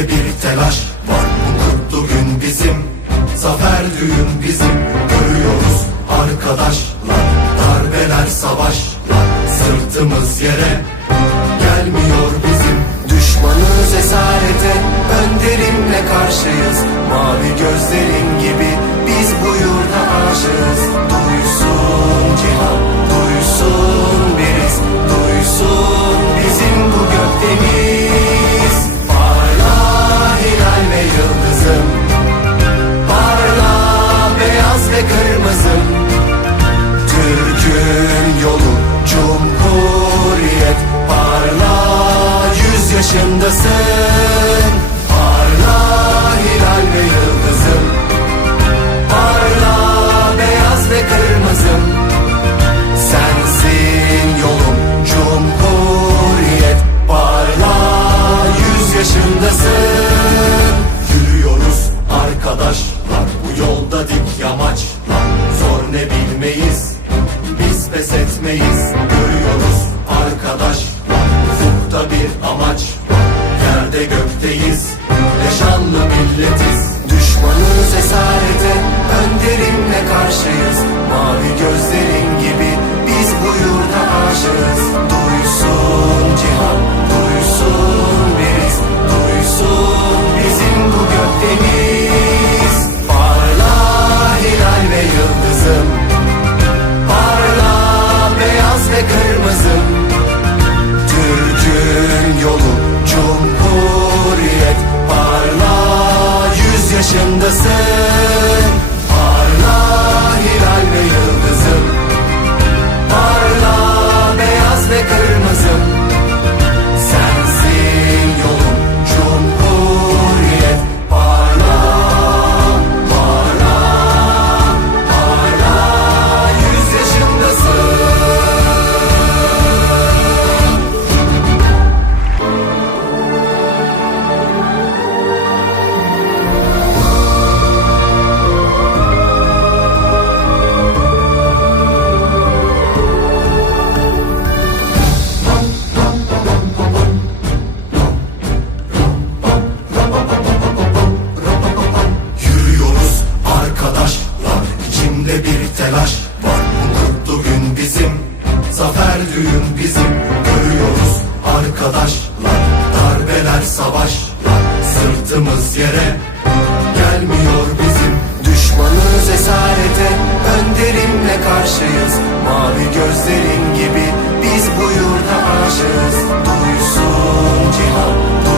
Bir telaş var. Bu kutlu gün bizim Zafer düğün bizim. Görüyoruz arkadaşlar Darbeler savaşlar. Sırtımız yere Watch. the. Zafer düğün bizim Görüyoruz arkadaşlar. Darbeler savaşlar Sırtımız yere Gelmiyor bizim. Düşmanız esarete Önderimle karşıyız. Mavi gözlerin gibi Biz bu yurda aşığız. Duysun cihan